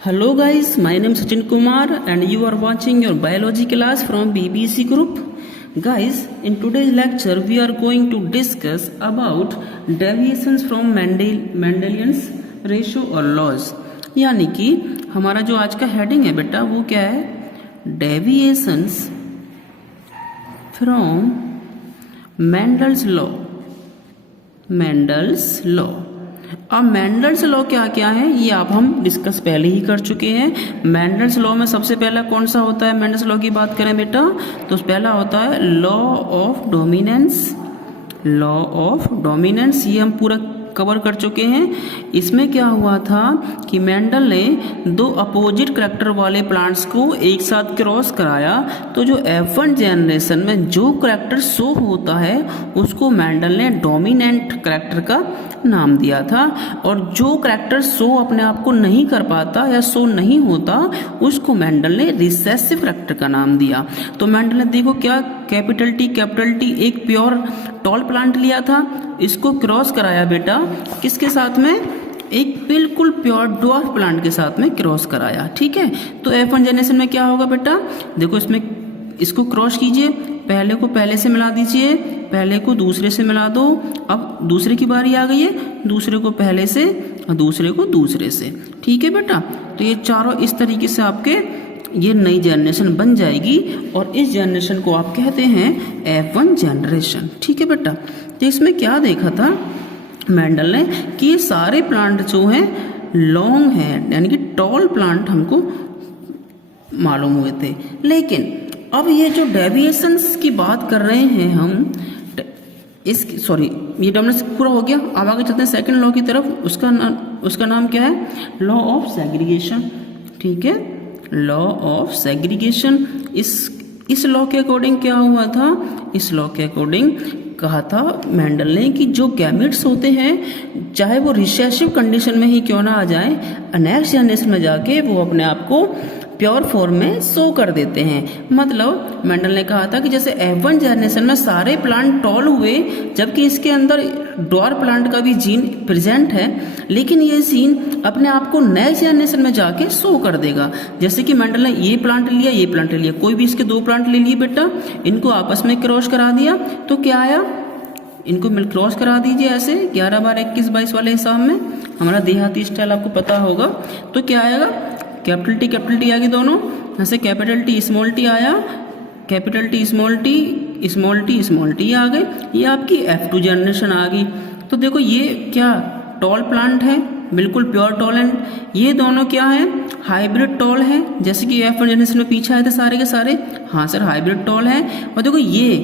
Hello guys, my name is Sachin Kumar and you are watching your biology class from BBC Group. Guys, in today's lecture we are going to discuss about deviations from Mendelian's ratio or laws. यानी कि हमारा जो आज का heading है बेटा वो क्या है? Deviations from Mendel's law. Mendel's law. अब मेंडल्स लॉ क्या क्या है ये आप हम डिस्कस पहले ही कर चुके हैं। मेंडल्स लॉ में सबसे पहला कौन सा होता है? मेंडल्स लॉ की बात करें बेटा तो पहला होता है law of dominance. Law of dominance ये हम पूरा कवर कर चुके हैं। इसमें क्या हुआ था कि मेंडल ने दो अपोजिट करैक्टर वाले प्लांट्स को एक साथ क्रॉस कराया, तो जो F1 जनरेशन में जो करैक्टर शो होता है उसको मेंडल ने डोमिनेंट करैक्टर का नाम दिया था, और जो करैक्टर शो अपने आप को नहीं कर पाता या शो नहीं होता उसको मेंडल ने रिसेसिव करैक्टर का नाम दिया। तो मेंडल ने देखो क्या कैपिटल टी एक प्योर टॉल प्लांट लिया था, इसको क्रॉस कराया बेटा किसके साथ में? एक बिल्कुल प्योर ड्वार्फ प्लांट के साथ में क्रॉस कराया। ठीक है, तो F1 जनरेशन में क्या होगा बेटा? देखो इसमें इसको क्रॉस कीजिए, पहले को पहले से मिला दीजिए, पहले को दूसरे से मिला दो। अब दूसरे की बारी आ गई है, दूसरे को पहले से और दूसरे को दूसरे से। ठीक है बेटा, तो ये चारों इस तरीके से आपके ये नई जनरेशन बन जाएगी और इस जनरेशन को आप कहते हैं F1 जनरेशन। ठीक है बेटा, तो इसमें क्या देखा था मेंडल ने कि ये सारे प्लांट जो हैं लॉन्ग हैं, यानी कि टॉल प्लांट हमको मालूम हुए थे। लेकिन अब ये जो डेविएशंस की बात कर रहे हैं हम ये डोमिनेंस पूरा हो गया। अब आगे चलते हैं सेकंड लॉ की तरफ। उसका नाम क्या है? Law of segregation. ठीक है, लॉ ऑफ सेग्रीगेशन। इस लॉ के अकॉर्डिंग क्या हुआ था? इस लॉ के अकॉर्डिंग कहा था मेंडल ने कि जो गैमेट्स होते हैं चाहे वो रिसेसिव कंडीशन में ही क्यों ना आ जाए, नेक्स्ट जनरेशन में जाके वो अपने आप को प्योर फॉर्म में शो कर देते हैं। मतलब मेंडल ने कहा था कि जैसे F1 जनरेशन में सारे प्लांट टॉल हुए जबकि इसके अंदर ड्वार्फ प्लांट का भी जीन प्रेजेंट है, लेकिन ये जीन अपने आप को नेक्स्ट जनरेशन में जाके शो कर देगा। जैसे कि मेंडल ने ये प्लांट लिया, ये प्लांट लिया, कोई भी इसके दो प्लांट ले लिए बेटा, इनको आपस में क्रॉस करा दिया तो क्या आया? इनको मिल क्रॉस करा दीजिए ऐसे 11 बार 21 22 वाले हिसाब में, हमारा देहाती स्टाइल आपको पता होगा। तो क्या आएगा? कैपिटल टी आ गई दोनों, ऐसे कैपिटल टी स्मॉल टी आया, कैपिटल टी स्मॉल टी आ गए, ये आपकी F2 जनरेशन आ गई। तो देखो ये क्या टॉल प्लांट है, बिल्कुल प्योर टॉल एंड ये दोनों क्या है? हाइब्रिड टॉल है। जैसे कि F1 जनरेशन में पीछे आए थे सारे के सारे, हाँ सर हाइब्रिड टॉल है। और देखो ये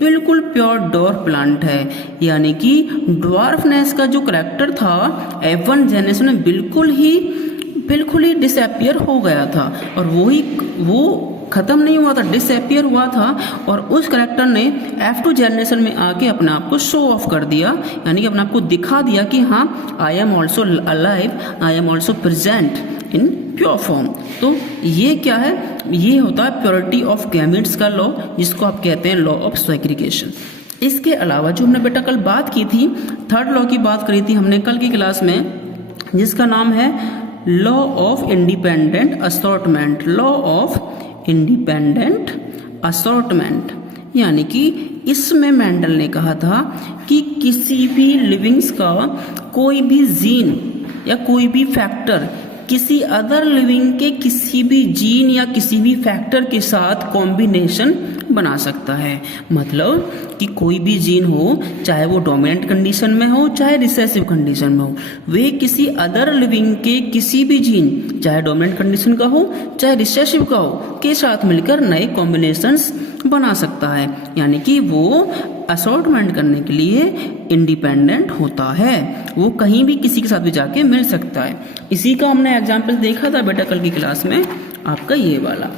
बिल्कुल प्योर ड्वार्फ प्लांट है, यानी कि ड्वार्फनेस का जो करैक्टर था F1 जनरेशन में बिल्कुल ही डिसअपियर हो गया था, और वो खत्म नहीं हुआ था, डिसअपियर हुआ था, और उस करैक्टर ने F2 जनरेशन में आके अपने आप को शो ऑफ कर दिया, यानी कि अपने आप को दिखा दिया कि हाँ I am also alive, I am also present in pure form. तो ये क्या है? ये होता है प्योरिटी ऑफ गैमेट्स का लॉ, जिसको आप कहते हैं लॉ ऑफ सेग्रीगेशन। इसके अलावा जो हमने बेटा कल बात की थी, थर्ड लॉ की बात करी थी हमने कल की क्लास में, जिसका नाम है law of independent assortment. Law of independent assortment, यानी कि इसमें मेंडल ने कहा था कि किसी भी लिविंग्स का कोई भी जीन या कोई भी फैक्टर किसी अदर लिविंग के किसी भी जीन या किसी भी फैक्टर के साथ कॉम्बिनेशन बना सकता है। मतलब कि कोई भी जीन हो, चाहे वो डोमिनेंट कंडीशन में हो चाहे रिसेसिव कंडीशन में हो, वे किसी अदर लिविंग के किसी भी जीन, चाहे डोमिनेंट कंडीशन का हो चाहे रिसेसिव का हो, के साथ मिलकर नए कॉम्बिनेशंस बना सकता है, यानी कि वो असॉर्टमेंट करने के लिए इंडिपेंडेंट होता है, वो कहीं भी किसी के साथ भी जाके मिल सकता है। इसी का हमने एग्जाम्पल देखा था बेटा कल की क्लास में, आपका ये वाला।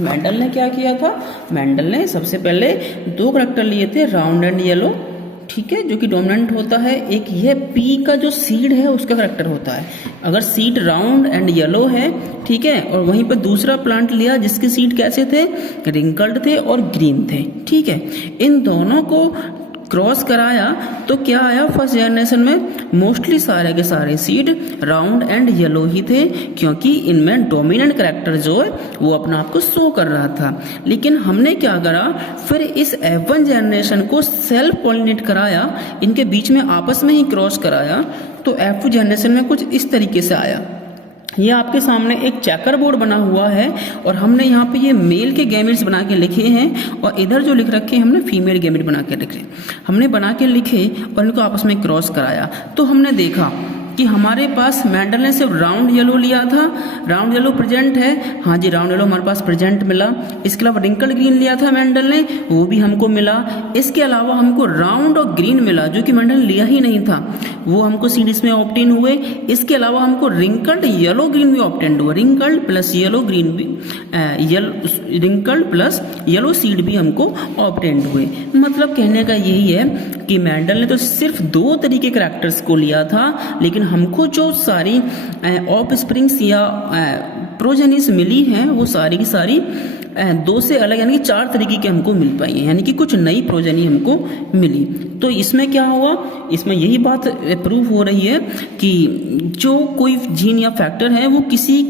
मेंडल ने क्या किया था? मेंडल ने सबसे पहले दो करैक्टर लिए थे, राउंड एंड येलो, ठीक है, जो कि डोमिनेंट होता है। एक ये पी का जो सीड है उसका करैक्टर होता है, अगर सीड राउंड एंड येलो है, ठीक है, और वहीं पर दूसरा प्लांट लिया जिसके सीड कैसे थे? रिंकल्ड थे और ग्रीन थे। ठीक है, इन दोनों को क्रॉस कराया तो क्या आया, फर्स्ट जनरेशन में मोस्टली सारे के सारे सीड राउंड एंड येलो ही थे, क्योंकि इनमें डोमिनेंट कैरेक्टर जो है वो अपना आप को शो कर रहा था। लेकिन हमने क्या करा, फिर इस F1 जनरेशन को सेल्फ पॉलिनेट कराया, इनके बीच में आपस में ही क्रॉस कराया, तो F2 जनरेशन में कुछ इस तरीके से आया। ये आपके सामने एक चेकर बोर्ड बना हुआ है और हमने यहाँ पे ये मेल के गैमेट्स बना के लिखे हैं और इधर जो लिख रखे हैं हमने फीमेल गैमेट बना के लिखे। हमने बना के लिखे और इनको आपस में क्रॉस कराया, तो हमने देखा कि हमारे पास मेंडल ने सिर्फ राउंड येलो लिया था। राउंड येलो प्रेजेंट है, हाँ जी राउंड येलो हमारे पास प्रेजेंट मिला। इसके अलावा रिंकल ग्रीन लिया था मेंडल ने, वो भी हमको मिला। इसके अलावा हमको राउंड और ग्रीन मिला जो कि मेंडल ने लिया ही नहीं था, वो हमको सीरीज में ऑब्टेन हुए। इसके अलावा हमको रिंकल्ड येलो ग्रीन भी ऑब्टेन हुआ, रिंकल्ड प्लस येलो ग्रीन भी, रिंकल्ड प्लस येलो सीड भी हमको ऑब्टेन हुए। मतलब कहने का यही है कि मेंडल ने तो सिर्फ 2 तरीके कैरेक्टर्स को लिया था, लेकिन हमको जो सारी ऑफ स्प्रिंग्स या प्रोजेनिस मिली हैं वो सारी की सारी 2 से अलग यानी कि 4 तरीके के हमको मिल पाई हैं, यानी कि कुछ नई प्रोजेनी हमको मिली। तो इसमें क्या हुआ, इसमें यही बात प्रूव हो रही है कि जो कोई जीन या फैक्टर है वो किसी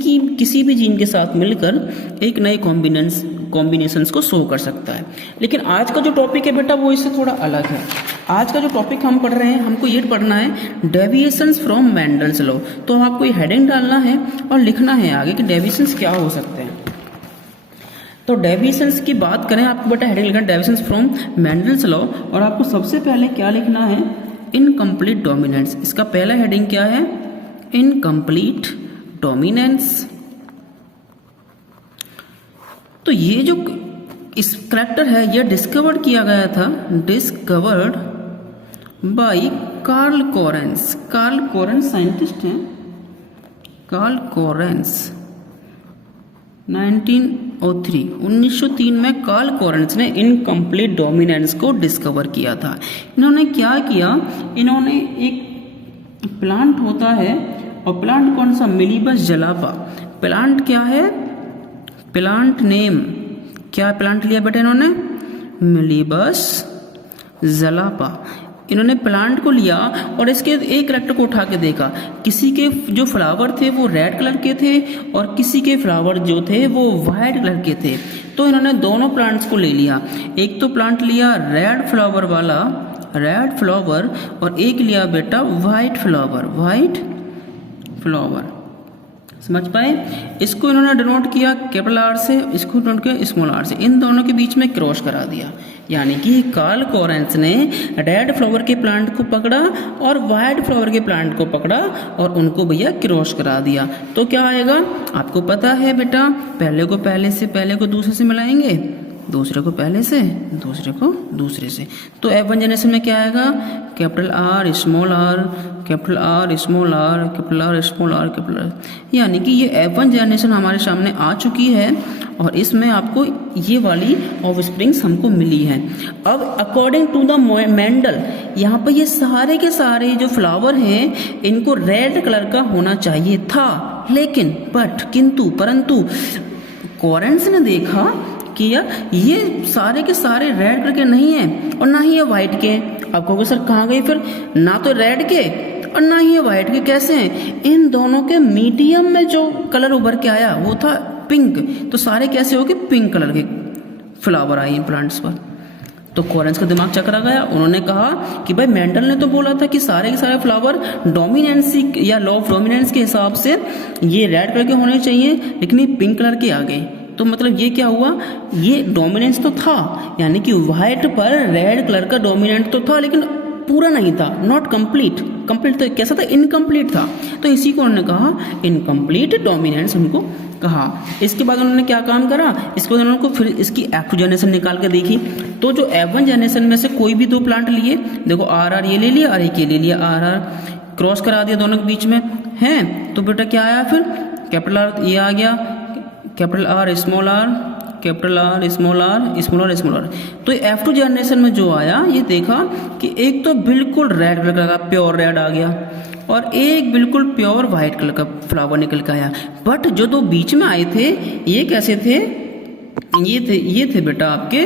भी जीन के साथ मिलकर एक नए कॉम्बिनेशंस को शो कर सकता है। लेकिन आज का जो टॉपिक है बेटा वो इससे थोड़ा अलग है। आज का जो टॉपिक हम पढ़ रहे हैं, हमको ये पढ़ना है डेविएशंस फ्रॉम मेंडल्स लॉ। तो आपको ये हेडिंग डालना है और लिखना है आगे कि डेविएशंस क्या हो सकते हैं। तो डेविएशंस की बात करें, आपको बेटा हेडिंग लिखना है डेविएशंस फ्रॉम मेंडल्स लॉ, और आपको सबसे पहले क्या लिखना है, इनकम्प्लीट डोमिनेंस। इसका पहला हेडिंग क्या है, इनकम्प्लीट डोमिनेंस। तो ये जो इस कैरेक्टर है ये डिस्कवर्ड किया गया था, discovered by Carl Correns. Carl Correns scientist हैं, कार्ल कोरेंस 1903 में कार्ल कोरेंस ने इनकम्प्लीट डोमिनेंस को डिस्कवर किया था। इन्होंने क्या किया, इन्होंने एक प्लांट होता है, और प्लांट कौन सा, मिलीबस जलापा। प्लांट क्या है, प्लांट नेम क्या प्लांट लिया बेटा इन्होंने, मिलीबस जलापा। इन्होंने प्लांट को लिया और इसके एक कैरेक्टर को उठा के देखा। किसी के जो फ्लावर थे वो रेड कलर के थे और किसी के फ्लावर जो थे वो वाइट कलर के थे। तो इन्होंने दोनों प्लांट्स को ले लिया, एक तो प्लांट लिया रेड फ्लावर वाला, रेड फ्लावर, और एक लिया बेटा वाइट फ्लावर, वाइट फ्लावर। समझ पाए? इसको इन्होंने डिनोट किया कैपिटल आर से, इसको डिनोट किया स्मॉल आर से, इन दोनों के बीच में क्रॉस करा दिया। यानी कि कार्ल कोरेंस ने रेड फ्लावर के प्लांट को पकड़ा और वाइट फ्लावर के प्लांट को पकड़ा और उनको भैया क्रॉस करा दिया। तो क्या आएगा, आपको पता है बेटा, पहले को पहले से, पहले को दूसरे से मिलाएंगे, दूसरे को पहले से, दूसरे को दूसरे से। तो F1 जनरेशन में क्या आएगा, capital R small R, capital R small R, capital R small R, capital R. यानी कि ये F1 जनरेशन हमारे सामने आ चुकी है और इसमें आपको ये वाली ऑफ स्प्रिंग्स हमको मिली हैं। अब अकॉर्डिंग टू द मेंडल, यहाँ पर ये सारे के सारे जो फ्लावर हैं इनको रेड कलर का होना चाहिए था, लेकिन परंतु कोरेंस ने देखा कि यार ये सारे के सारे रेड कलर के नहीं हैं और ना ही ये वाइट के हैं। अब कहोगे सर कहाँ गए फिर, ना तो रेड के और ना ही ये वाइट के, कैसे हैं, इन दोनों के मीडियम में जो कलर उभर के आया वो था पिंक। तो सारे कैसे हो गए, पिंक कलर के फ्लावर आए इन प्लांट्स पर। तो कोरेंस का दिमाग चकरा गया, उन्होंने कहा कि भाई मेंडल ने तो बोला था कि सारे के सारे फ्लावर डोमिनेंसी या लॉ ऑफ डोमिनेंस के हिसाब से ये रेड कलर के होने चाहिए, लेकिन ये पिंक कलर के आ गए। तो मतलब ये क्या हुआ, ये डोमिनेंस तो था, यानी कि व्हाइट पर रेड कलर का डोमिनेंट तो था, लेकिन पूरा नहीं था, नॉट कंप्लीट। कंप्लीट तो कैसा था, इनकम्प्लीट था। तो इसी को उन्होंने कहा इनकम्प्लीट डोमिनेंस उनको कहा। इसके बाद उन्होंने क्या काम करा, इसके बाद उन्होंने फिर इसकी F2 जनरेशन निकाल के देखी। तो जो F1 जनरेशन में से कोई भी 2 प्लांट लिए, देखो RR ये ले लिया और एक ये ले लिया, RR क्रॉस करा दिया दोनों के बीच में हैं। तो बेटा क्या आया फिर, कैपिटल आर ये आ गया, capital R small R, capital R small R, small R small R. तो F2 जनरेशन में जो आया, ये देखा कि एक तो बिल्कुल रेड कलर का प्योर रेड आ गया और एक बिल्कुल प्योर वाइट कलर का फ्लावर निकल के आया। बट जो 2 बीच में आए थे ये कैसे थे, ये थे बेटा आपके,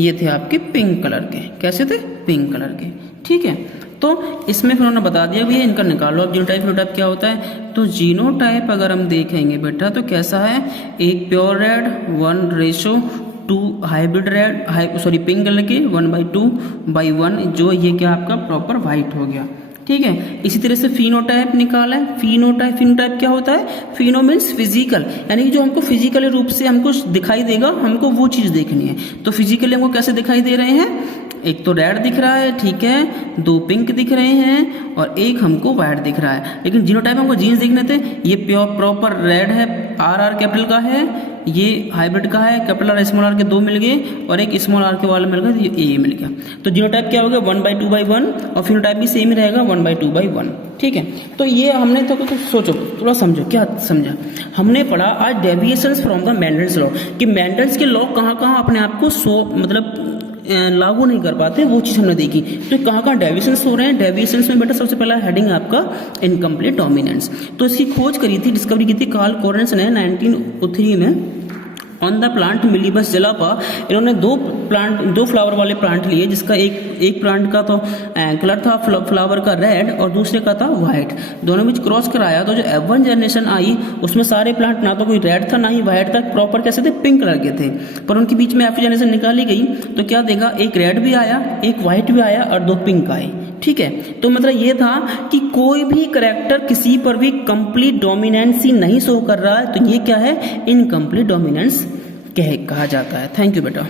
ये थे आपके पिंक कलर के। कैसे थे? पिंक कलर के। ठीक है, तो इसमें फिर उन्होंने बता दिया भैया इनका निकालो अब जीनोटाइप फिनोटाइप क्या होता है। तो जीनोटाइप अगर हम देखेंगे बेटा तो कैसा है, एक pure red 1:2 hybrid red sorry pink colour के 1/2/1 जो ये क्या आपका प्रॉपर व्हाइट हो गया। ठीक है, इसी तरह से फिनोटाइप निकाला है। फिनोटाइप क्या होता है? फिनो मीन्स फिजिकल, यानी कि जो हमको फिजिकली रूप से हमको दिखाई देगा, हमको वो चीज देखनी है। तो फिजिकली हमको कैसे दिखाई दे रहे हैं, एक तो रेड दिख रहा है, ठीक है, 2 पिंक दिख रहे हैं और एक हमको व्हाइट दिख रहा है। लेकिन जीनोटाइप हमको जीन्स देखने थे, ये प्योर प्रॉपर रेड है, RR कैपिटल का है, ये हाइब्रिड का है, कैपिटल R स्मॉल r के 2 मिल गए और एक स्मॉल r के वाला मिल गया, तो ये मिल गया। तो जीनोटाइप क्या हो गया 1/2/1 और फिनोटाइप भी सेम ही रहेगा 1/2/1। ठीक है, तो ये हमने तो सोचो थोड़ा समझो, क्या समझा हमने पढ़ा आज deviations from the Mendel's law, कि मेंडल्स के लॉ कहाँ कहाँ अपने आप को मतलब लागू नहीं कर पाते, वो चीज हमने देखी। तो कहाँ कहाँ डेविएशंस हो रहे हैं, डेविएशंस में बेटा सबसे पहला हेडिंग आपका इनकम्प्लीट डोमिनेंस। तो इसकी खोज करी थी, डिस्कवरी की थी कार्ल कोरेंस ने 1903 में ऑन द प्लांट मिलीबस जलापा। इन्होंने दो फ्लावर वाले प्लांट लिए, जिसका एक प्लांट का तो कलर था फ्लावर का रेड और दूसरे का था व्हाइट, दोनों बीच क्रॉस कराया। तो जो F1 जनरेशन आई उसमें सारे प्लांट ना तो कोई रेड था ना ही व्हाइट था, प्रॉपर कैसे थे, पिंक कलर के थे। पर उनके बीच में F जनरेशन निकाली गई तो क्या देखा, एक रेड भी आया, एक व्हाइट भी आया और 2 पिंक आए। ठीक है, तो मतलब ये था कि कोई भी करेक्टर किसी पर भी कंप्लीट डोमिनेंसी नहीं शो कर रहा है, तो ये क्या है, इनकम्प्लीट डोमिनेंस कहा जाता है। थैंक यू बेटा।